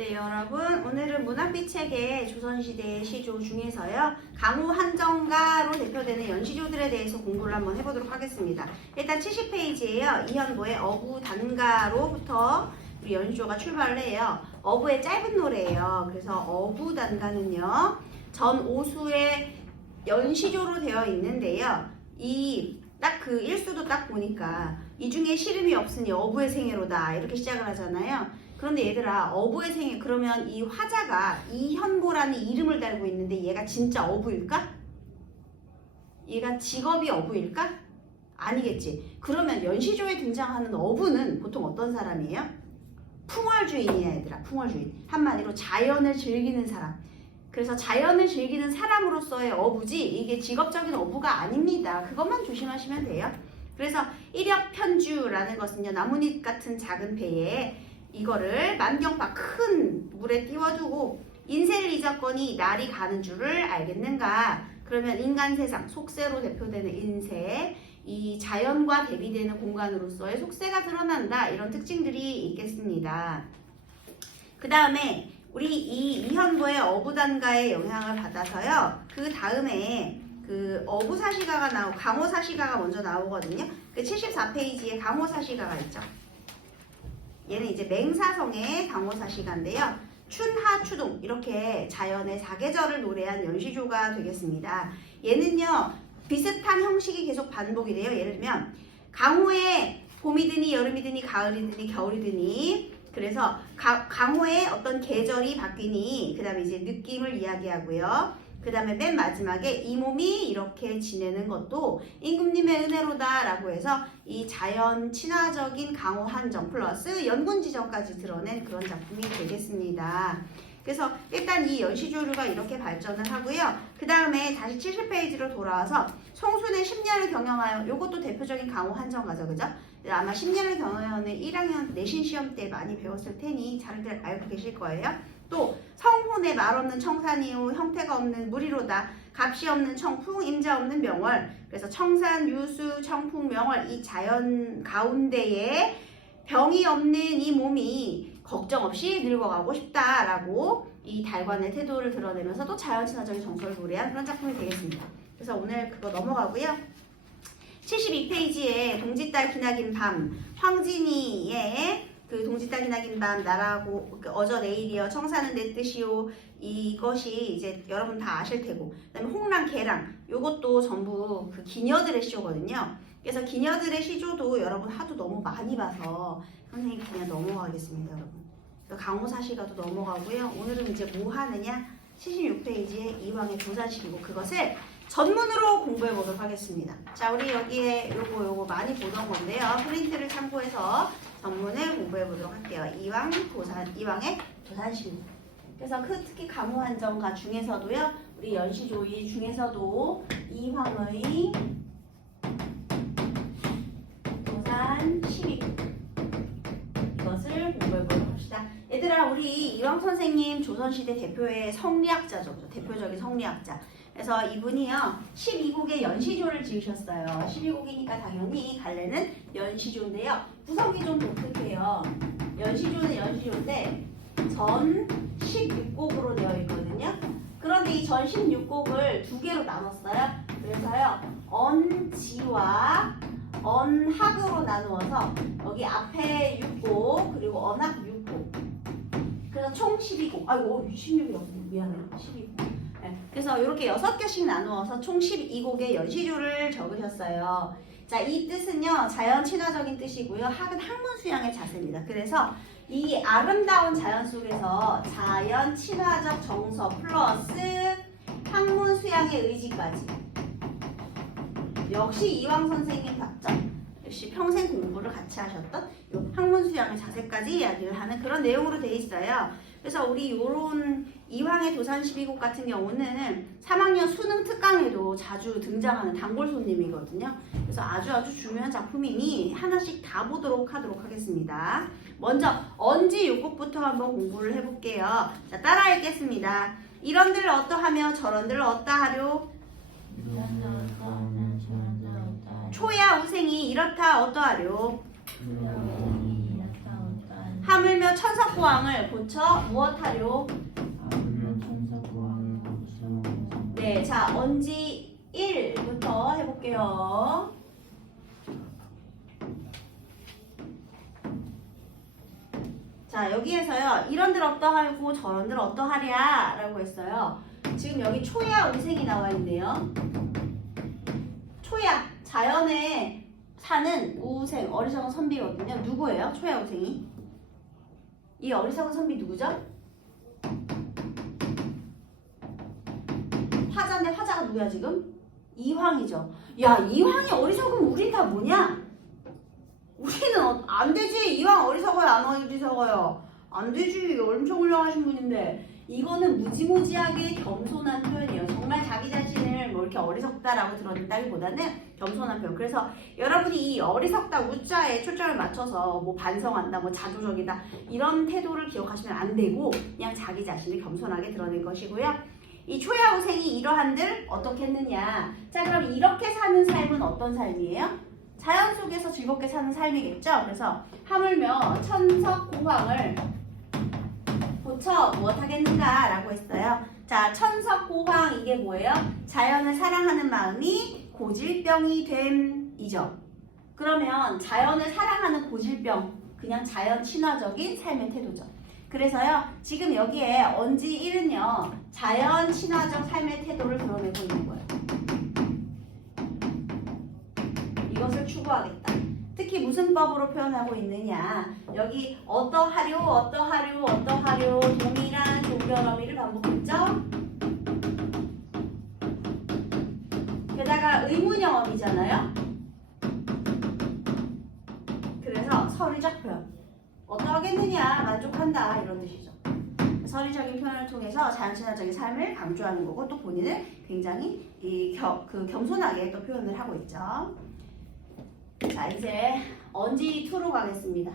네, 여러분 오늘은 문학비 책의 조선시대 시조 중에서요 강호 한정가로 대표되는 연시조들에 대해서 공부를 한번 해보도록 하겠습니다. 일단 70페이지에요. 이현보의 어부단가로부터 우리 연시조가 출발을 해요. 어부의 짧은 노래예요. 그래서 어부단가는요 전 5수의 연시조로 되어 있는데요. 이 딱 그 일수도 딱 보니까 이 중에 시름이 없으니 어부의 생애로다 이렇게 시작을 하잖아요. 그런데 얘들아, 어부의 생애, 그러면 이 화자가 이현보라는 이름을 달고 있는데 얘가 진짜 어부일까? 얘가 직업이 어부일까? 아니겠지. 그러면 연시조에 등장하는 어부는 보통 어떤 사람이에요? 풍월주의인이야 얘들아. 풍월주의인. 한마디로 자연을 즐기는 사람. 그래서 자연을 즐기는 사람으로서의 어부지 이게 직업적인 어부가 아닙니다. 그것만 조심하시면 돼요. 그래서 일역편주라는 것은요, 나뭇잎 같은 작은 배에 이거를 만경파 큰 물에 띄워두고 인세를 잊었거니 날이 가는 줄을 알겠는가? 그러면 인간 세상, 속세로 대표되는 인세, 이 자연과 대비되는 공간으로서의 속세가 드러난다. 이런 특징들이 있겠습니다. 그 다음에 우리 이 이현보의 어부단가의 영향을 받아서요. 그 다음에 그 어부사시가가 나오고 강호사시가가 먼저 나오거든요. 그 74페이지에 강호사시가가 있죠. 얘는 이제 맹사성의 강호사시가인데요. 춘하 추동 이렇게 자연의 사계절을 노래한 연시조가 되겠습니다. 얘는요 비슷한 형식이 계속 반복이 돼요. 예를 들면 강호에 봄이드니 여름이드니 가을이드니 겨울이드니, 그래서 강호의 어떤 계절이 바뀌니 그 다음에 이제 느낌을 이야기하고요. 그 다음에 맨 마지막에 이 몸이 이렇게 지내는 것도 임금님의 은혜로다 라고 해서 이 자연 친화적인 강호 한정 플러스 연군지정까지 드러낸 그런 작품이 되겠습니다. 그래서 일단 이 연시조류가 이렇게 발전을 하고요. 그 다음에 다시 70페이지로 돌아와서 송순의 10년을 경영하여, 요것도 대표적인 강호 한정가죠. 그죠? 아마 10년을 경영하는 1학년 내신 시험 때 많이 배웠을 테니 잘들 알고 계실 거예요. 또 성혼의 말 없는 청산이요 형태가 없는 무리로다 값이 없는 청풍 임자 없는 명월. 그래서 청산 유수 청풍 명월 이 자연 가운데에 병이 없는 이 몸이 걱정 없이 늙어가고 싶다라고 이 달관의 태도를 드러내면서 또 자연 친화적인 정서를 노래한 그런 작품이 되겠습니다. 그래서 오늘 그거 넘어가고요. 72페이지에 동짓달 기나긴 밤, 황진이의 그 동짓달 기나긴 밤, 나라고 어저 내일이여 청사는 내 뜻이요, 이것이 이제 여러분 다 아실 테고, 그 다음에 홍랑 개랑 요것도 전부 그 기녀들의 시조거든요. 그래서 기녀들의 시조도 여러분 하도 너무 많이 봐서 선생님 그냥 넘어가겠습니다. 여러분 강호사시가도 넘어가고요. 오늘은 이제 뭐 하느냐, 76페이지에 이왕의 도산식이고 그것을 전문으로 공부해 보도록 하겠습니다. 자, 우리 여기에 요거 많이 보던 건데요. 프린트를 참고해서 전문을 공부해 보도록 할게요. 이왕의 도산식. 그래서 특히 강호 한정가 중에서도요, 우리 연시조의 중에서도 이황의 도산식 이것을 공부해 보도록 합시다. 얘들아, 우리 이황 선생님 조선시대 대표의 성리학자죠. 대표적인 성리학자. 그래서 이분이요 12곡의 연시조를 지으셨어요. 12곡이니까 당연히 갈래는 연시조인데요. 구성이 좀 독특해요. 연시조는 연시조인데 전 16곡으로 되어 있거든요. 그런데 이 전 16곡을 두 개로 나눴어요. 그래서요 언지와 언학으로 나누어서 여기 앞에 6곡 그리고 언학 6곡, 그래서 총 12곡. 아이고 16이었네. 미안해요. 12곡. 네, 그래서 이렇게 6개씩 나누어서 총 12곡의 연시조를 적으셨어요. 자, 이 뜻은요 자연 친화적인 뜻이고요. 학은 학문 수양의 자세입니다. 그래서 이 아름다운 자연 속에서 자연 친화적 정서 플러스 학문 수양의 의지까지, 역시 이황 선생님 답죠. 역시 평생 공부를 같이 하셨던 요 학문 수양의 자세까지 이야기를 하는 그런 내용으로 되어 있어요. 그래서 우리 요런 이황의 도산 12곡 같은 경우는 3학년 수능 특강에도 자주 등장하는 단골 손님이거든요. 그래서 아주 중요한 작품이니 하나씩 다 보도록 하도록 하겠습니다. 먼저 언지 요곡부터 한번 공부를 해볼게요. 자, 따라 읽겠습니다. 이런들 어떠하며 저런들 어떠하려? 초야 우생이 이렇다 어떠하려? 하물며 아르며 천석고항을 고쳐 무엇하려? 아르며 천석고항을 고쳐. 네, 자 언지 1부터 해볼게요. 자 여기에서요 이런들 어떠하고 저런들 어떠하랴 라고 했어요. 지금 여기 초야 우생이 나와 있네요. 초야 자연에 사는 우생 어리석은 선비거든요. 누구예요? 초야 우생이? 이 어리석은 선비 누구죠? 화자인데 화자가 누구야 지금? 이황이죠. 야 이황이 어리석으면 우린 다 뭐냐? 우리는 안 되지. 이왕 어리석어요 안 어리석어요? 안 되지. 엄청 훌륭하신 분인데 이거는 무지무지하게 겸손한 표현이에요. 정말 자기 자신을 뭐 이렇게 어리석다라고 드러낸다기보다는 겸손한 표현. 그래서 여러분이 이 어리석다 우자에 초점을 맞춰서 뭐 반성한다, 뭐 자조적이다 이런 태도를 기억하시면 안 되고 그냥 자기 자신을 겸손하게 드러낸 것이고요. 이 초야우생이 이러한들 어떻게 했느냐. 자 그럼 이렇게 사는 삶은 어떤 삶이에요? 자연 속에서 즐겁게 사는 삶이겠죠. 그래서 하물며 천석고황을 고쳐 무엇하겠는가 라고 했어요. 자 천석고황 이게 뭐예요? 자연을 사랑하는 마음이 고질병이 됨이죠. 그러면 자연을 사랑하는 고질병 그냥 자연 친화적인 삶의 태도죠. 그래서요 지금 여기에 언지 1은요 자연 친화적 삶의 태도를 드러내고 있는 거예요. 이것을 추구하겠다. 특히 무슨 법으로 표현하고 있느냐. 여기 어떠하려 어떠하려 어떠하려 동일한 종변 어미를 반복했죠. 게다가 의문형 어미잖아요. 그래서 서류적 표현. 어떠하겠느냐 만족한다 이런 뜻이죠. 서류적인 표현을 통해서 자연친화적인 삶을 강조하는 거고 또 본인을 굉장히 겸손하게 또 표현을 하고 있죠. 자 이제 언지 2로 가겠습니다.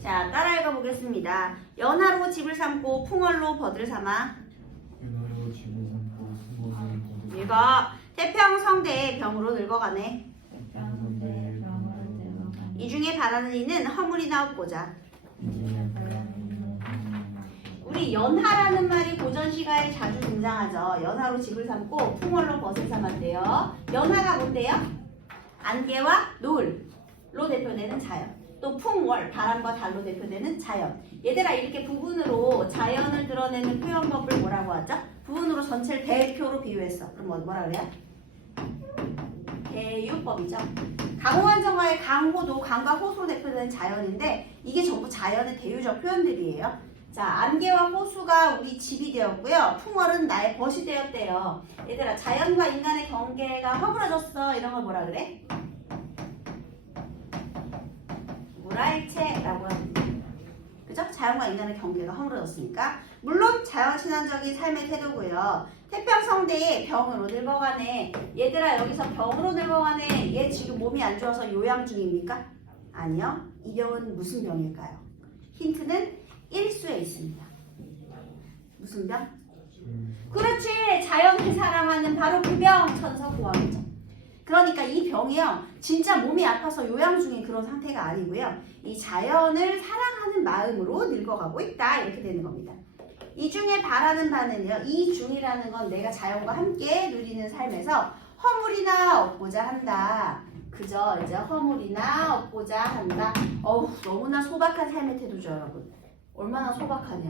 자 따라 읽어보겠습니다. 연하로 집을 삼고 풍월로 버들을 삼아. 연하로 집을 삼고 풍월로 버들을 읽어. 태평성대의 병으로 늙어가네. 태평성대의 병으로 늙어가네. 이 중에 바라는 이는 허물이나 없고자. 우리 연하라는 말이 고전시가에 자주 등장하죠. 연하로 집을 삼고 풍월로 벗을 삼았대요. 연하가 뭔데요? 안개와 노을로 대표되는 자연. 또 풍월, 바람과 달로 대표되는 자연. 얘들아 이렇게 부분으로 자연을 드러내는 표현법을 뭐라고 하죠? 부분으로 전체를 대표로 비유했어. 그럼 뭐라 그래요? 대유법이죠. 강호환정화의 강호도 강과 호수로 대표되는 자연인데 이게 전부 자연의 대유적 표현들이에요. 자, 안개와 호수가 우리 집이 되었고요. 풍월은 나의 벗이 되었대요. 얘들아, 자연과 인간의 경계가 허물어졌어. 이런 걸 뭐라 그래? 물화일체라고 합니다. 그죠? 자연과 인간의 경계가 허물어졌으니까. 물론 자연 친화적인 삶의 태도고요. 태평성대의 병으로 늙어가네. 얘들아, 여기서 병으로 늙어가네. 얘 지금 몸이 안 좋아서 요양 중입니까? 아니요. 이 병은 무슨 병일까요? 힌트는 일수에 있습니다. 무슨 병? 그렇지. 자연을 사랑하는 바로 그 병 천석고황이죠. 그러니까 이 병이요 진짜 몸이 아파서 요양 중인 그런 상태가 아니고요. 이 자연을 사랑하는 마음으로 늙어가고 있다 이렇게 되는 겁니다. 이 중에 바라는 바는요. 이 중이라는 건 내가 자연과 함께 누리는 삶에서 허물이나 얻고자 한다. 그죠? 이제 허물이나 얻고자 한다. 어우 너무나 소박한 삶의 태도죠 여러분. 얼마나 소박하냐.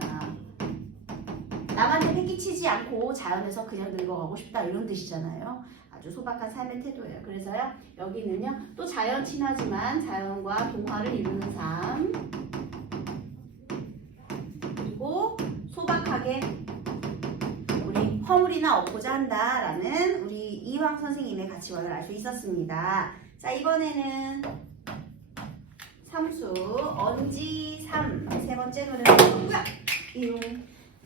남한테 패기치지 않고 자연에서 그냥 늙어가고 싶다 이런 뜻이잖아요. 아주 소박한 삶의 태도예요. 그래서요 여기는요 또 자연 친하지만 자연과 동화를 이루는 삶 그리고 소박하게 우리 허물이나 얻고자 한다라는 우리 이황 선생님의 가치관을 알 수 있었습니다. 자 이번에는 삼수 언지 3 세 번째 노래를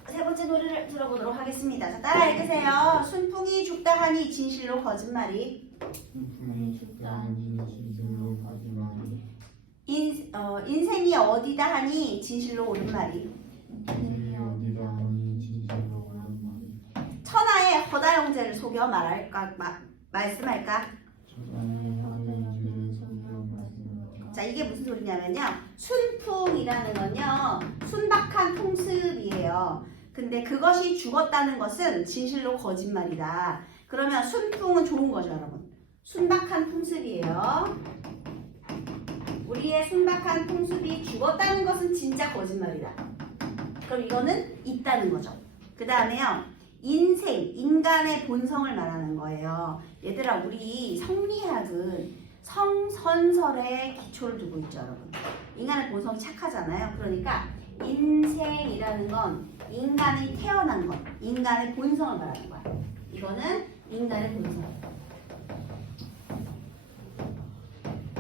세 번째 노래를 들어보도록 하겠습니다. 자, 따라 읽으세요. 순풍이 죽다 하니 진실로 거짓말이. 순풍이 죽다 하니 진실로 거짓말이. 인생이 어디다 하니 진실로 옳은 말이. 인생이 어디다 하니 진실로 옳은 말이. 천하의 허다 형제를 속여 말씀할까? 저장의 하늘의 성경 말씀입니다. 자, 이게 무슨 소리냐면요. 순풍이라는 건요. 순박한 풍습이에요. 근데 그것이 죽었다는 것은 진실로 거짓말이다. 그러면 순풍은 좋은 거죠, 여러분. 순박한 풍습이에요. 우리의 순박한 풍습이 죽었다는 것은 진짜 거짓말이다. 그럼 이거는 있다는 거죠. 그 다음에요. 인생, 인간의 본성을 말하는 거예요. 얘들아, 우리 성리학은 성선설에 기초를 두고 있죠, 여러분. 인간의 본성이 착하잖아요. 그러니까 인생이라는 건 인간이 태어난 것, 인간의 본성을 말하는 거야. 이거는 인간의 본성.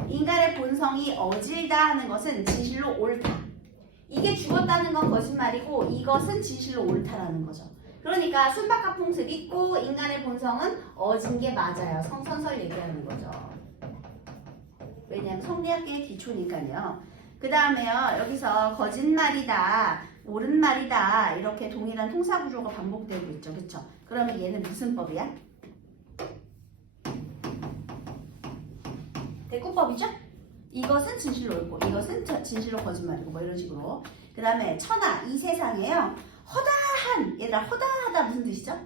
인간의 본성이 어질다 하는 것은 진실로 옳다. 이게 죽었다는 건 거짓말이고 이것은 진실로 옳다라는 거죠. 그러니까 순박한 풍습 있고 인간의 본성은 어진 게 맞아요. 성선설 얘기하는 거죠. 왜냐하면 성리학계의 기초니까요. 그 다음에요. 여기서 거짓말이다, 옳은 말이다 이렇게 동일한 통사구조가 반복되고 있죠. 그렇죠? 그러면 얘는 무슨 법이야? 대꾸법이죠? 이것은 진실로 옳고 이것은 진실로 거짓말이고 뭐 이런 식으로. 그 다음에 천하, 이 세상에요. 허다한, 얘들아 허다하다 무슨 뜻이죠?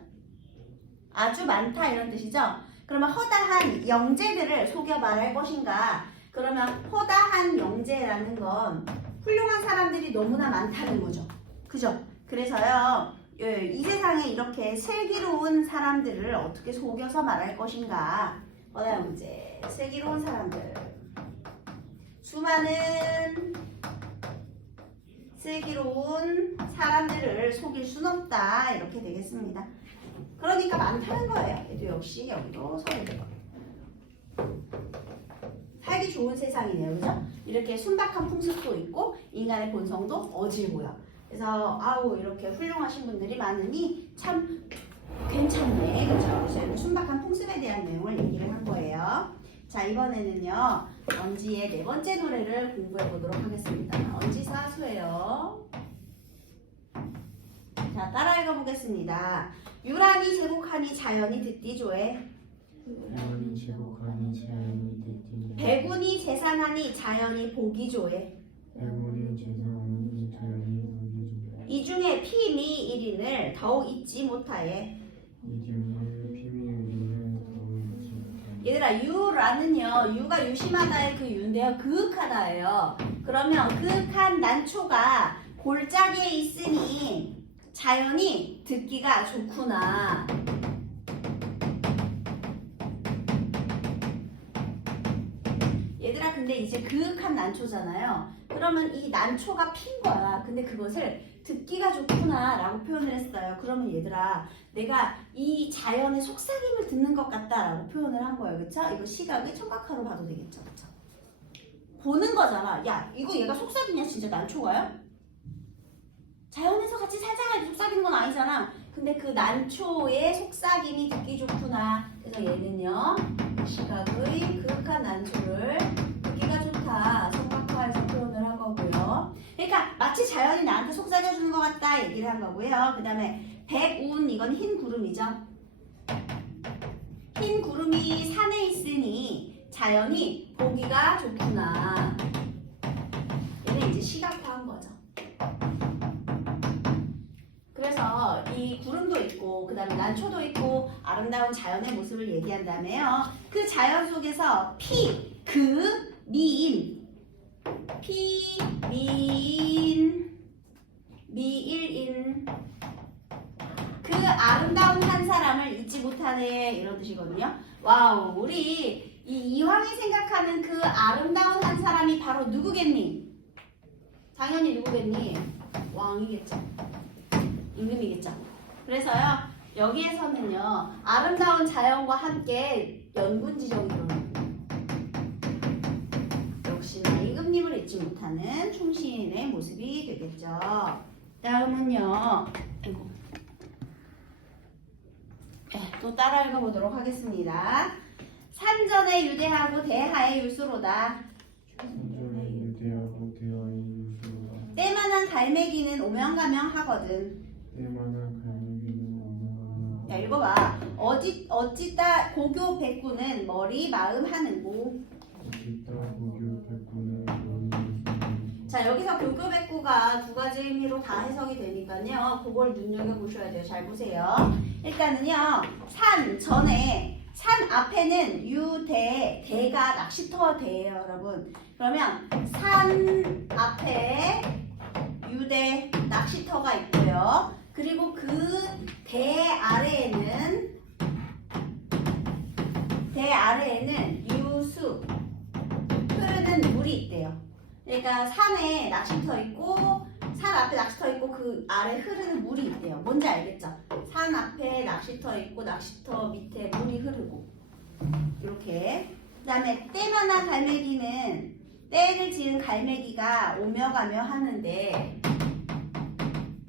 아주 많다 이런 뜻이죠? 그러면 허다한 영재들을 속여 말할 것인가? 그러면 허다한 영재라는 건 훌륭한 사람들이 너무나 많다는 거죠. 그죠? 그래서요. 이 세상에 이렇게 슬기로운 사람들을 어떻게 속여서 말할 것인가? 허다한 영재, 슬기로운 사람들. 수많은 슬기로운 사람들을 속일 순 없다. 이렇게 되겠습니다. 그러니까 많다는 거예요. 얘도 역시 여기도 서울대가. 살기 좋은 세상이네요. 그죠? 이렇게 순박한 풍습도 있고 인간의 본성도 어질고요. 그래서 아우 이렇게 훌륭하신 분들이 많으니 참 괜찮네. 그죠? 그래서 이렇게 순박한 풍습에 대한 내용을 얘기를 한 거예요. 자, 이번에는요. 언지의 네 번째 노래를 공부해 보도록 하겠습니다. 언지 사수예요. 자, 따라 읽어보겠습니다. 유란이 제국하니 자연이 듣디 조에 유란이 제국하니 자연이 듣기 백운이 재산하니 자연이 보기 조에 백운이 제사하니 자연이 보기 조에 이 중에 피미 1인을 더욱 잊지 못하에. 이 중에 피미의리는 더욱 잊지 못하니 얘들아 유라는요 유가 유심하다의 그 유인데요 그윽하다예요. 그러면 그윽한 난초가 골짜기에 있으니 자연이 듣기가 좋구나. 얘들아 근데 이제 그윽한 난초잖아요. 그러면 이 난초가 핀 거야. 근데 그것을 듣기가 좋구나 라고 표현을 했어요. 그러면 얘들아 내가 이 자연의 속삭임을 듣는 것 같다 라고 표현을 한 거예요. 그쵸? 이거 시각의 청각화로 봐도 되겠죠. 그쵸? 보는 거잖아. 야 이거 얘가 속삭이냐 진짜 난초가요? 자연에서 같이 살자 이렇게 속삭이는 건 아니잖아. 근데 그 난초의 속삭임이 듣기 좋구나. 그래서 얘는요 시각의 그윽한 난초를 듣기가 좋다 청각화해서 표현을 한 거고요. 그러니까 마치 자연이 나한테 속삭여주는 것 같다 얘기를 한 거고요. 그 다음에 백운 이건 흰 구름이죠. 흰 구름이 산에 있으니 자연이 보기가 좋구나. 얘는 이제 시각화한 거죠. 그래서 이 구름도 있고 그 다음에 난초도 있고 아름다운 자연의 모습을 얘기한 다음에요. 그 자연 속에서 피, 그, 미인 피, 미인, 미일인 그 아름다운 한 사람을 잊지 못하네 이런 뜻이거든요. 와우 우리 이 이황이 생각하는 그 아름다운 한 사람이 바로 누구겠니? 당연히 누구겠니? 왕이겠죠. 임금이겠죠. 임금이겠죠. 그래서요 여기에서는요 아름다운 자연과 함께 연군지정이 들어옵니다. 역시나 임금님을 잊지 못하는 충신의 모습이 되겠죠. 다음은요 또 따라 읽어보도록 하겠습니다. 산전에 유대하고 대하에 유수로다. 산전에 유대하고 대하의 유수로다 때만한 갈매기는 오명가명 하거든. 때마다 갈매기는 오명가명 야 읽어봐. 어찌다 고교 백구는 머리 마음 하는고. 어찌다 고교 백구는 머리 자 여기서 교교 백구가 두 가지 의미로 다 해석이 되니까요. 그걸 눈여겨보셔야 돼요. 잘 보세요. 일단은요. 산 전에 산 앞에는 유대 대가 낚시터 대예요 여러분. 그러면 산 앞에 유대 낚시터가 있고요. 그리고 그 대 아래에는 유수 흐르는 물이 있대요. 그러니까 산에 낚시터 있고 산 앞에 낚시터 있고 그 아래 흐르는 물이 있대요. 뭔지 알겠죠? 산 앞에 낚시터 있고 낚시터 밑에 물이 흐르고 이렇게. 그 다음에 때마나 갈매기는 때를 지은 갈매기가 오며 가며 하는데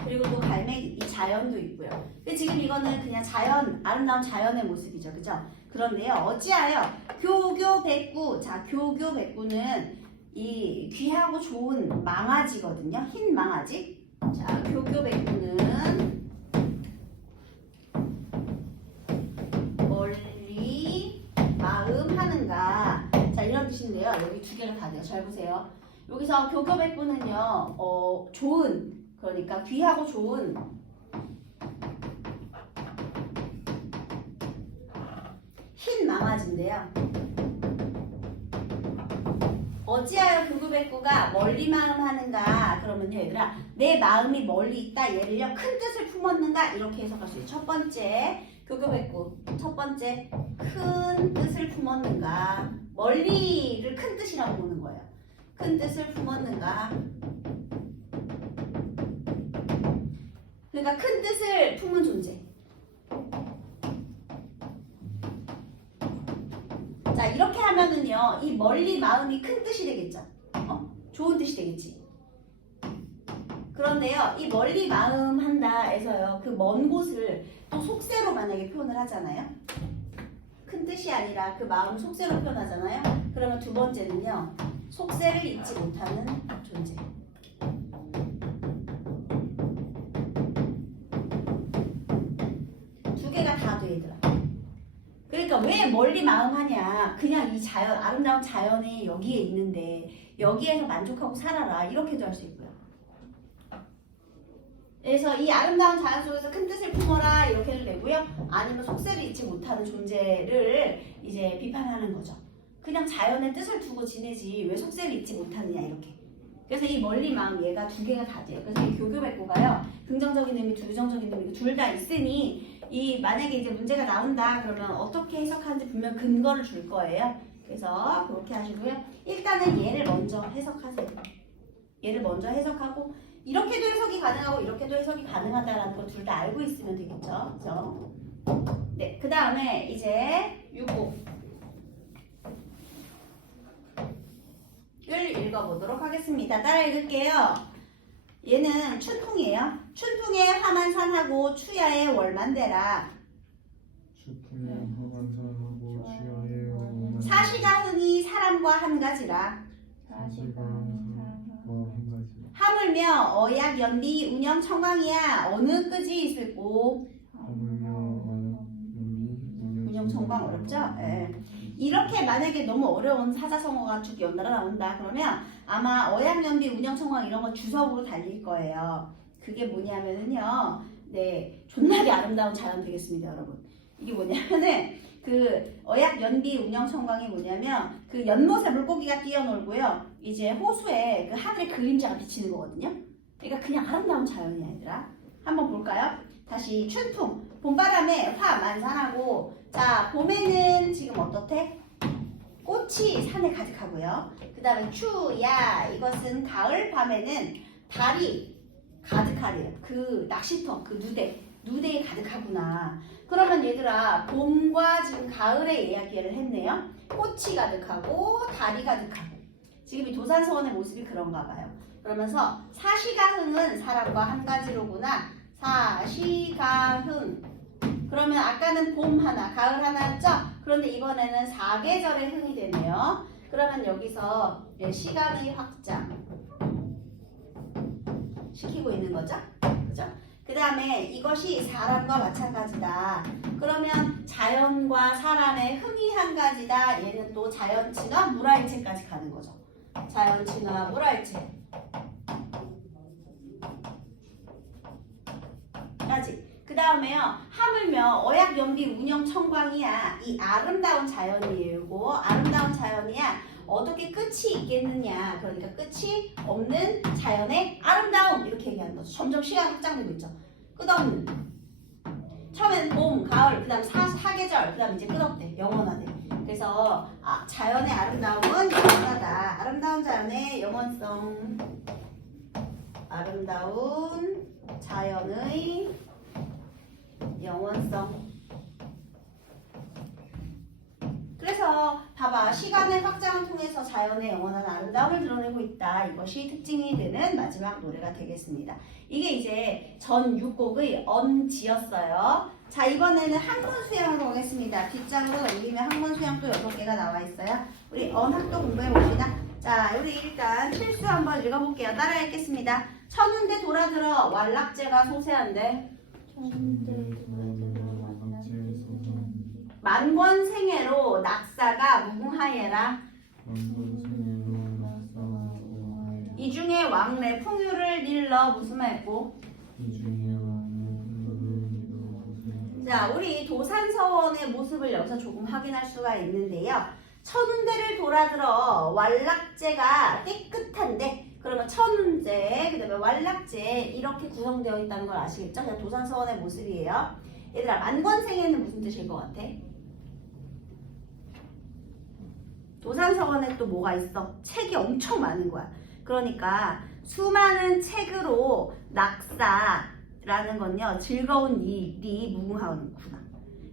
그리고 또 갈매기 이 자연도 있고요. 근데 지금 이거는 그냥 자연 아름다운 자연의 모습이죠, 그죠? 그런데요, 어찌하여 교교 백구. 자, 교교 백구는 이 귀하고 좋은 망아지거든요. 흰 망아지. 자, 교교 백구는 멀리 마음 하는가. 자, 이런 뜻인데요. 여기 두 개가 다 돼요. 잘 보세요. 여기서 교교 백구는요, 좋은, 그러니까 귀하고 좋은 흰 망아지인데요. 어찌하여 교교 백구가 멀리 마음 하는가? 그러면요, 얘들아, 내 마음이 멀리 있다. 얘를요, 큰 뜻을 품었는가? 이렇게 해석할 수 있어요. 첫 번째, 교교 백구. 첫 번째, 큰 뜻을 품었는가? 멀리를 큰 뜻이라고 보는 거예요. 큰 뜻을 품었는가? 그러니까 큰 뜻을 품은 존재. 자, 이렇게 하면은요, 이 멀리 마음이 큰 뜻이 되겠죠? 좋은 뜻이 되겠지? 그런데요, 이 멀리 마음 한다 해서요, 그 먼 곳을 또 속세로 만약에 표현을 하잖아요? 큰 뜻이 아니라 그 마음 속세로 표현하잖아요? 그러면 두 번째는요, 속세를 잊지 못하는 존재. 두 개가 다 돼, 얘들아. 그러니까 왜 멀리 마음 하냐. 그냥 이 자연, 아름다운 자연이 여기에 있는데 여기에서 만족하고 살아라. 이렇게도 할 수 있고요. 그래서 이 아름다운 자연 속에서 큰 뜻을 품어라. 이렇게 해도 되고요. 아니면 속세를 잊지 못하는 존재를 이제 비판하는 거죠. 그냥 자연의 뜻을 두고 지내지 왜 속세를 잊지 못하느냐 이렇게. 그래서 이 멀리 마음 얘가 두 개가 다 돼요. 그래서 이 교교 백구가요. 긍정적인 의미, 부정적인 의미 둘 다 있으니 이 만약에 이제 문제가 나온다 그러면 어떻게 해석하는지 분명 근거를 줄 거예요. 그래서 그렇게 하시고요. 일단은 얘를 먼저 해석하세요. 얘를 먼저 해석하고 이렇게도 해석이 가능하고 이렇게도 해석이 가능하다라는 걸 둘 다 알고 있으면 되겠죠. 그죠? 네, 그 다음에 이제 6호 을 읽어보도록 하겠습니다. 따라 읽을게요. 얘는 춘풍이에요. 춘풍의 화만산하고 추야의 월만대라. 추풍의 화만산하고 추야의 월만대 사시가흥이 사람과 한 가지라. 사시가 사람과 한 가지 하물며 어약 연비 운영 청광이야 어느 끄지 있을꼬. 하물며 운영 청광 어렵죠? 예. 이렇게 만약에 너무 어려운 사자성어가 쭉 연달아 나온다 그러면 아마 어약연비 운영청광 이런 거 주석으로 달릴 거예요. 그게 뭐냐면은요, 네, 존나게 아름다운 자연 되겠습니다, 여러분. 이게 뭐냐면은 그 어약연비 운영청광이 뭐냐면 그 연못에 물고기가 뛰어놀고요, 이제 호수에 그 하늘의 그림자가 비치는 거거든요. 그러니까 그냥 아름다운 자연이야, 얘들아. 한번 볼까요? 다시 춘풍, 봄바람에 화 만산하고. 자, 봄에는 지금 어떻대? 꽃이 산에 가득하고요. 그 다음에 추야, 이것은 가을 밤에는 달이 가득하래요. 그 낚시터, 그 누대에 가득하구나. 그러면 얘들아, 봄과 지금 가을의 이야기를 했네요. 꽃이 가득하고 달이 가득하고. 지금 이 도산서원의 모습이 그런가 봐요. 그러면서 사시가흥은 사람과 한 가지로구나. 사시가흥. 그러면 아까는 봄 하나, 가을 하나였죠? 그런데 이번에는 사계절의 흥이 되네요. 그러면 여기서 시간의 확장 시키고 있는 거죠? 그죠? 그 다음에 이것이 사람과 마찬가지다. 그러면 자연과 사람의 흥이 한 가지다. 얘는 또 자연친화, 물화일체까지 가는 거죠. 자연친화, 물화일체 까지. 그 다음에요. 하물며 어약, 연비, 운영, 청광이야. 이 아름다운 자연이고 아름다운 자연이야. 어떻게 끝이 있겠느냐. 그러니까 끝이 없는 자연의 아름다움 이렇게 얘기하는 거죠. 점점 시간 확장되고 있죠. 끝없는. 처음엔 봄, 가을, 그 다음 사계절, 그 다음 이제 끝없대. 영원하대. 그래서 자연의 아름다움은 영원하다. 아름다운 자연의 영원성. 아름다운 자연의 영원성. 그래서 봐봐. 시간의 확장을 통해서 자연의 영원한 아름다움을 드러내고 있다. 이것이 특징이 되는 마지막 노래가 되겠습니다. 이게 이제 전 6곡의 엄지였어요. 자, 이번에는 학문 수양으로 가겠습니다. 뒷장으로 넘기면 학문 수양 또 6개가 나와 있어요. 우리 언학도 공부해 봅시다. 자, 우리 일단 필수 한번 읽어볼게요. 따라 읽겠습니다. 천운대 돌아들어 완락제가 소세한데 만권생애로 낙사가 무궁하예라. 이 중에 왕래 풍유를 일러 무슨 말고? 자, 우리 도산서원의 모습을 여기서 조금 확인할 수가 있는데요. 천운대를 돌아들어 완락제가 깨끗한데, 그러면 천운제, 그 다음에 완락제 이렇게 구성되어 있다는 걸 아시겠죠? 그냥 도산서원의 모습이에요. 얘들아, 만권생애는 무슨 뜻일 것 같아? 도산서원에 또 뭐가 있어? 책이 엄청 많은 거야. 그러니까 수많은 책으로 낙사라는 건요, 즐거운 일이 무궁하구나.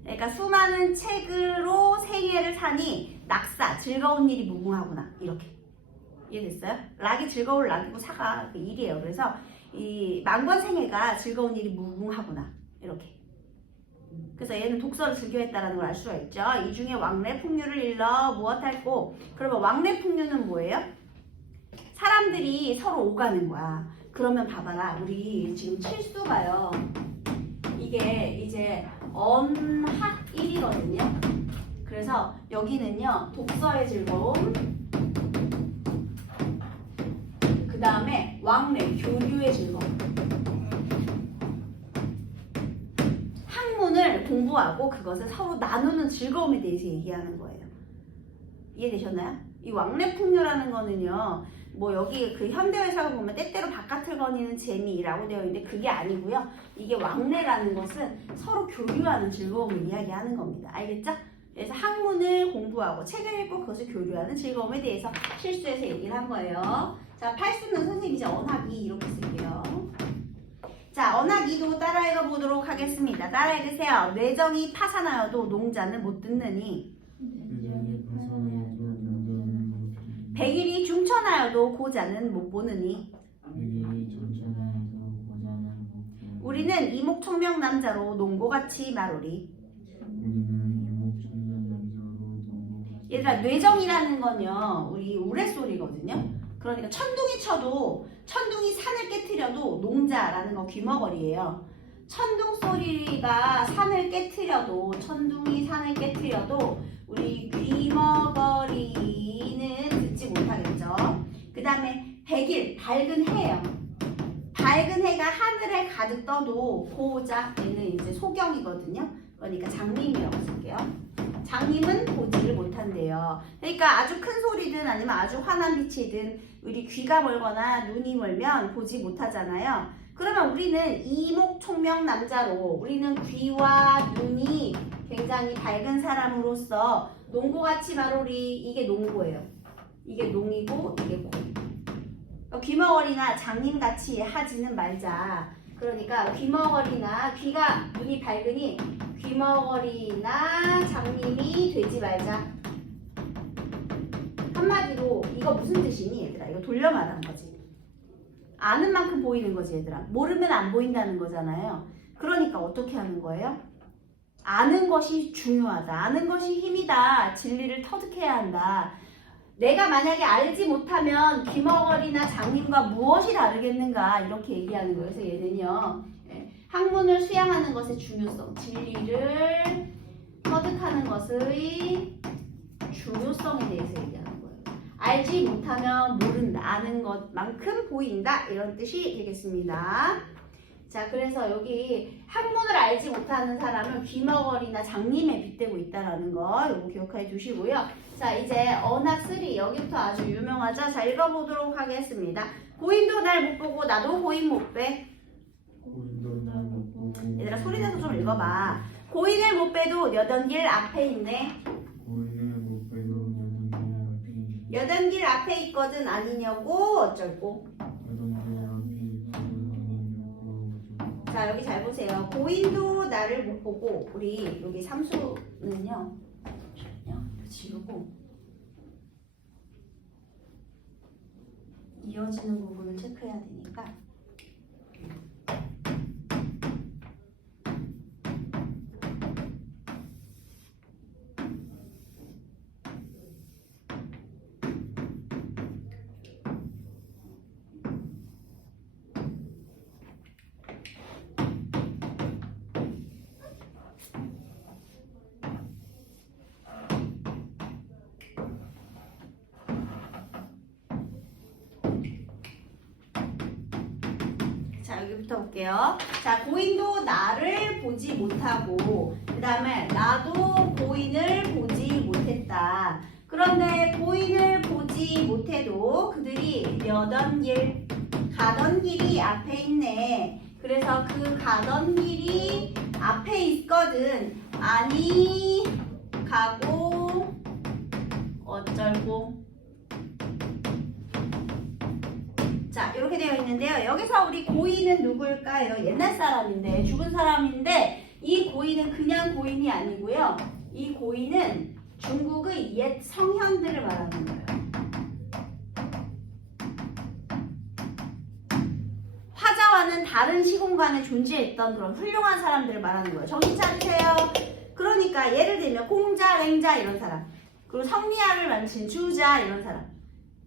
그러니까 수많은 책으로 생애를 사니 낙사, 즐거운 일이 무궁하구나. 이렇게 이해됐어요? 락이 즐거울 락이고 사가 그 일이에요. 그래서 이 만권생애가 즐거운 일이 무궁하구나. 이렇게. 그래서 얘는 독서를 즐겨했다는 걸 알 수가 있죠. 이 중에 왕래 풍류를 일러 무엇할꼬? 그러면 왕래 풍류는 뭐예요? 사람들이 서로 오가는 거야. 그러면 봐봐라. 우리 지금 칠수가요. 이게 이제 언학일이거든요. 그래서 여기는요. 독서의 즐거움, 그 다음에 왕래, 교류의 즐거움. 학문을 공부하고 그것을 서로 나누는 즐거움에 대해서 얘기하는 거예요. 이해되셨나요? 이 왕래풍류라는 거는요, 뭐 여기 그 현대회사를 보면 때때로 바깥을 거니는 재미라고 되어 있는데 그게 아니고요. 이게 왕래라는 것은 서로 교류하는 즐거움을 이야기하는 겁니다. 알겠죠? 그래서 학문을 공부하고 책을 읽고 그것을 교류하는 즐거움에 대해서 실수해서 얘기를 한 거예요. 자, 팔수는 선생님 이제 언학이 이렇게 쓸게요. 자, 언학이도 따라 읽어보도록 하겠습니다. 따라 읽으세요. 뇌정이 파산하여도 농자는 못 듣느니 백일이 중천하여도 고자는 못 보느니 우리는 이목청명남자로 농고같이 말오리. 얘들아, 뇌정이라는 건요, 우리 우레소리거든요. 그러니까 천둥이 쳐도, 천둥이 산을 깨트려도 농자라는 거 귀머거리예요. 천둥 소리가 산을 깨트려도, 천둥이 산을 깨트려도 우리 귀머거리는 듣지 못하겠죠. 그 다음에 백일, 밝은 해예요. 밝은 해가 하늘에 가득 떠도 고자, 얘는 이제 소경이거든요. 그러니까 장님이라고 쓸게요. 장님은 보지를 못한대요. 그러니까 아주 큰 소리든 아니면 아주 환한 빛이든 우리 귀가 멀거나 눈이 멀면 보지 못하잖아요. 그러면 우리는 이목총명남자로 우리는 귀와 눈이 굉장히 밝은 사람으로서 농고같이 말오리. 이게 농고예요. 이게 농이고 이게 고. 귀머거리나 장님같이 하지는 말자. 그러니까 귀머거리나 귀가 눈이 밝으니 귀머거리나 장님이 되지 말자. 한마디로 이거 무슨 뜻이니 얘들아? 이거 돌려 말하는 거지. 아는 만큼 보이는 거지 얘들아. 모르면 안 보인다는 거잖아요. 그러니까 어떻게 하는 거예요? 아는 것이 중요하다. 아는 것이 힘이다. 진리를 터득해야 한다. 내가 만약에 알지 못하면 귀머거리나 장님과 무엇이 다르겠는가 이렇게 얘기하는 거예요. 그래서 얘는요, 학문을 수양하는 것의 중요성, 진리를 터득하는 것의 중요성에 대해서 얘기하는 거예요. 알지 못하면 모른다, 아는 것만큼 보인다, 이런 뜻이 되겠습니다. 자, 그래서 여기 학문을 알지 못하는 사람을 귀머거리나 장님에 빗대고 있다라는 거 이거 기억해 주시고요. 자, 이제 언학 3 여기부터 아주 유명하죠. 자, 읽어보도록 하겠습니다. 고인도 날 못 보고 나도 고인 못 빼. 고인도 날 못 보고 얘들아 소리 내서 좀 읽어봐. 고인을 못 빼도 여던 길 앞에 있네. 고인을 못 빼도 여든 길 앞이 여던 길 앞에 있거든 아니냐고 어쩔고. 여든 길 앞이 있거든 아니냐고 자, 여기 잘 보세요. 고인도 나를 못 보고, 우리 여기 삼수는요. 잠시만요. 지우고 이어지는 부분을 체크해야 되니까. 자, 여기부터 볼게요. 자, 고인도 나를 보지 못하고, 그 다음에 나도 고인을 보지 못했다. 그런데 고인을 보지 못해도 그들이 가던 길이 앞에 있네. 그래서 그 가던 길이 앞에 있거든. 아니, 가고, 어쩔고. 자, 이렇게 되어 있는데요. 여기서 우리 고인은 누구일까요? 옛날 사람인데, 죽은 사람인데, 이 고인은 그냥 고인이 아니고요. 이 고인은 중국의 옛 성현들을 말하는 거예요. 화자와는 다른 시공간에 존재했던 그런 훌륭한 사람들을 말하는 거예요. 정신 차리세요. 그러니까 예를 들면 공자, 맹자 이런 사람, 그리고 성리학을 만든 주자 이런 사람.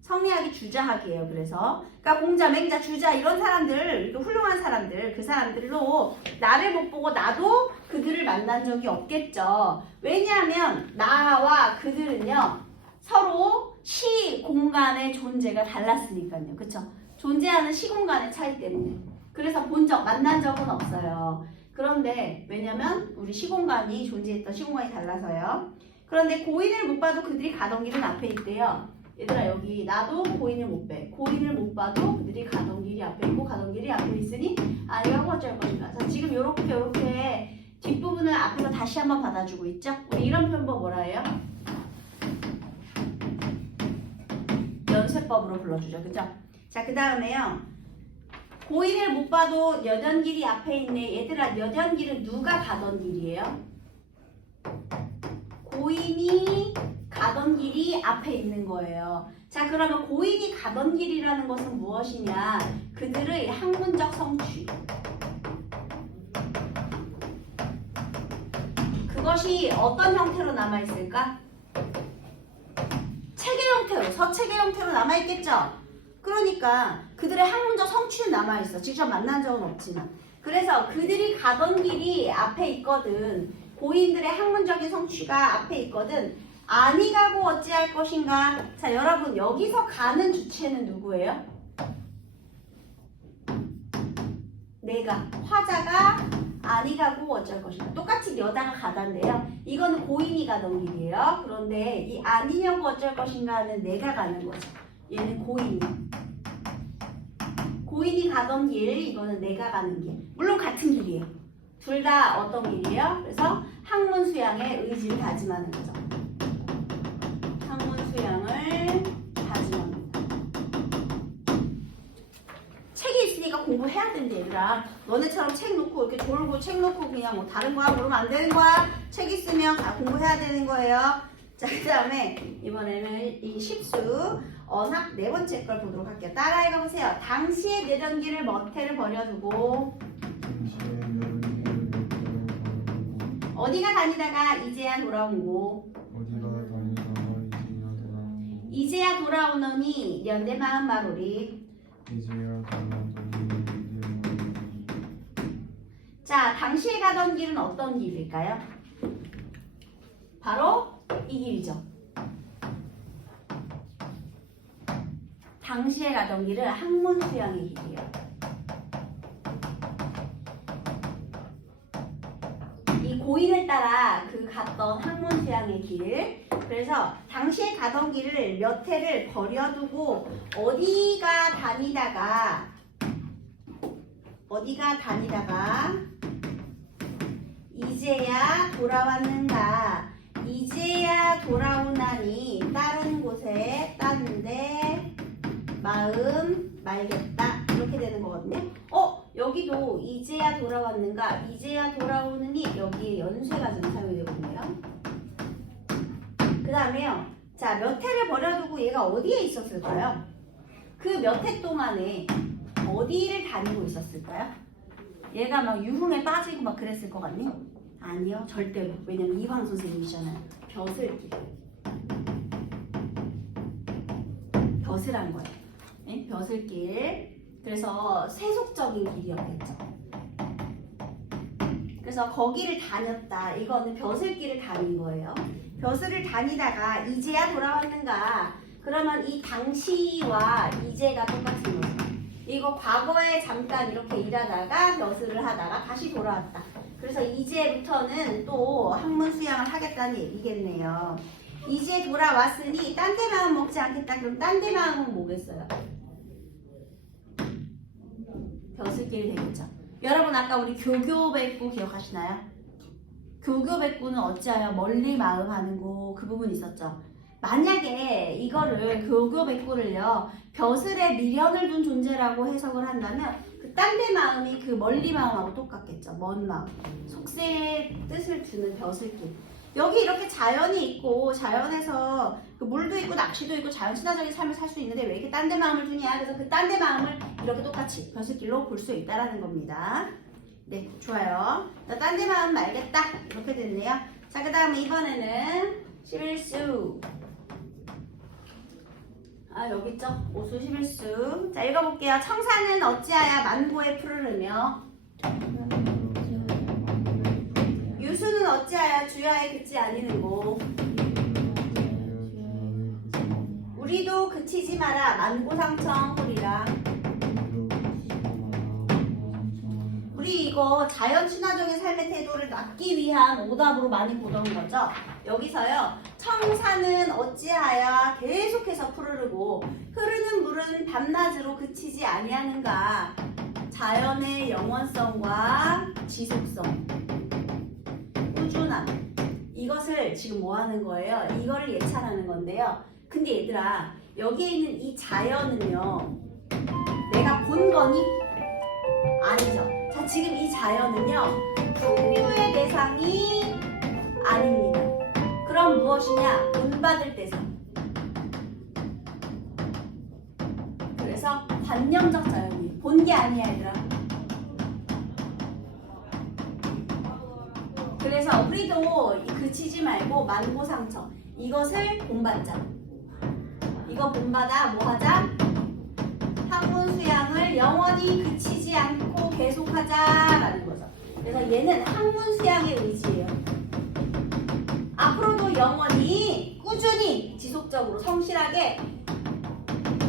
성리학이 주자학이에요. 그러니까 공자, 맹자, 주자 이런 사람들, 이렇게 훌륭한 사람들, 그 사람들로 나를 못 보고 나도 그들을 만난 적이 없겠죠. 왜냐하면 나와 그들은요 서로 시공간의 존재가 달랐으니까요. 그쵸? 존재하는 시공간의 차이 때문에. 그래서 만난 적은 없어요. 그런데 왜냐면 우리 시공간이 존재했던 시공간이 달라서요. 그런데 고인을 못 봐도 그들이 가던 길은 앞에 있대요. 얘들아, 여기 나도 고인을 못 빼. 고인을 못 봐도 그들이 가던 길이 앞에 있고 가던 길이 앞에 있으니 아니라고 어쩔 것인가. 자, 지금 요렇게 뒷부분을 앞에서 다시 한번 받아주고 있죠? 우리 이런 표현법 뭐라 해요? 연쇄법으로 불러주죠. 그죠? 자, 그 다음에요. 고인을 못 봐도 여던 길이 앞에 있네. 얘들아, 여던 길은 누가 가던 길이에요? 고인이 가던 길이 앞에 있는 거예요. 자, 그러면 고인이 가던 길이라는 것은 무엇이냐? 그들의 학문적 성취. 그것이 어떤 형태로 남아있을까? 책의 형태로, 서책의 형태로 남아있겠죠? 그러니까 그들의 학문적 성취는 남아있어. 직접 만난 적은 없지만. 그래서 그들이 가던 길이 앞에 있거든. 고인들의 학문적인 성취가 앞에 있거든. 아니 가고 어찌할 것인가? 자, 여러분 여기서 가는 주체는 누구예요? 내가. 화자가 아니 가고 어쩔 것인가? 똑같이 여자가 가단데요. 이거는 고인이 가던 길이에요. 그런데 이 아니냐고 어쩔 것인가는 내가 가는 거죠. 얘는 고인이. 고인이 가던 길, 이거는 내가 가는 길. 물론 같은 길이에요. 둘 다 어떤 길이에요? 그래서 학문 수양의 의지를 다짐하는 거죠. 학문 수양을 다짐합니다. 책이 있으니까 공부해야 된대, 얘들아. 너네처럼 책 놓고 이렇게 졸고 책 놓고 그냥 뭐 다른 거야 모르면 안 되는 거야. 책 있으면 다 공부해야 되는 거예요. 자, 그 다음에 이번에는 이 십수 언학 네 번째 걸 보도록 할게요. 따라 읽어보세요. 당시에 내던 길을 멋태를 버려두고 어디가 다니다가 이제야 돌아오고 이제야 돌아오노니 연대 마음 마루리. 자, 당시에 가던 길은 어떤 길일까요? 바로 이 길이죠. 당시에 가던 길은 학문수양의 길이에요. 이 고인을 따라 그 갔던 학문수양의 길. 그래서 당시에 가던 길을 몇 해를 버려두고 어디가 다니다가 이제야 돌아왔는가. 이제야 돌아오나니 다른 곳에 딴데 마음 말겠다. 이렇게 되는 거거든요. 여기도 이제야 돌아왔는가. 이제야 돌아오느니 여기에 연쇄가 좀 사용이 되거든요. 그 다음에요. 자, 몇 해를 버려두고 얘가 어디에 있었을까요? 그 몇 해 동안에 어디를 다니고 있었을까요? 얘가 막 유흥에 빠지고 막 그랬을 것 같니? 아니요, 절대로. 왜냐면 이황 선생님이잖아요. 벼슬길. 벼슬한 거예요. 네? 벼슬길. 그래서 세속적인 길이었겠죠. 그래서 거기를 다녔다. 이거는 벼슬길을 다닌 거예요. 벼슬을 다니다가 이제야 돌아왔는가. 그러면 이 당시와 이제가 똑같은 거죠. 이거 과거에 잠깐 이렇게 일하다가 벼슬을 하다가 다시 돌아왔다. 그래서 이제부터는 또 학문 수양을 하겠다는 얘기겠네요. 이제 돌아왔으니 딴 데 마음 먹지 않겠다. 그럼 딴 데 마음은 뭐겠어요? 벼슬길이 되겠죠. 여러분 아까 우리 교교백구 기억하시나요? 교교백구는 어찌하여 멀리 마음하는 거 그 부분 있었죠. 만약에 이거를 교교백구를요 벼슬에 미련을 둔 존재라고 해석을 한다면 그 딴 데 마음이 그 멀리 마음하고 똑같겠죠. 먼 마음, 속세의 뜻을 두는 벼슬길. 여기 이렇게 자연이 있고 자연에서 그 물도 있고 낚시도 있고 자연 친화적인 삶을 살 수 있는데 왜 이렇게 딴 데 마음을 두냐. 그래서 그 딴 데 마음을 이렇게 똑같이 벼슬길로 볼 수 있다라는 겁니다. 네, 좋아요. 딴 데 마음 말겠다. 이렇게 됐네요. 자, 그 다음에 이번에는 11수. 여기 있죠? 오수 11수. 자, 읽어볼게요. 청사는 어찌하여 만고에 푸르르며 유수는 어찌하여 주야에 그치 아니는고. 우리도 그치지 마라 만고상청 홀이라. 우리 이거 자연 친화적인 삶의 태도를 낳기 위한 오답으로 많이 보던 거죠. 여기서요. 청사는 어찌하여 계속해서 푸르르고 흐르는 물은 밤낮으로 그치지 아니하는가. 자연의 영원성과 지속성, 꾸준함. 이것을 지금 뭐 하는 거예요? 이거를 예찬하는 건데요. 근데 얘들아, 여기에 있는 이 자연은요. 내가 본 거니? 아니죠. 자, 지금 이 자연은요. 풍류의 대상이 아닙니다. 그럼 무엇이냐? 본받을 대상. 그래서 관념적 자연이에요. 본 게 아니야, 얘들아. 그래서 우리도 그치지 말고 만고상청. 이것을 본받자. 이거 본받아 뭐 하자? 학문 수양을 영원히 그치지 않고 계속하자라는 거죠. 그래서 얘는 학문 수양의 의지예요. 앞으로도 영원히 꾸준히 지속적으로 성실하게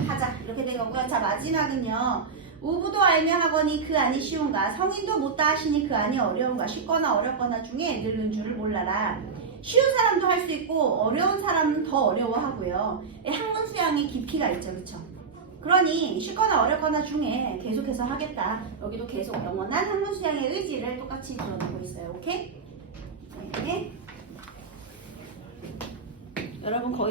하자 이렇게 된 거고요. 자, 마지막은요. 우부도 알며 하거니 그 안이 쉬운가. 성인도 못다 하시니 그 안이 어려운가. 쉽거나 어렵거나 중에 늘는 줄을 몰라라. 쉬운 사람도 할 수 있고 어려운 사람은 더 어려워하고요. 학문 수양의 깊이가 있죠. 그렇죠? 그러니 쉽거나 어렵거나 중에 계속해서 하겠다. 여기도 계속 영원한 학문 수양의 의지를 똑같이 드러내고 있어요. 오케이? 네. 여러분 거의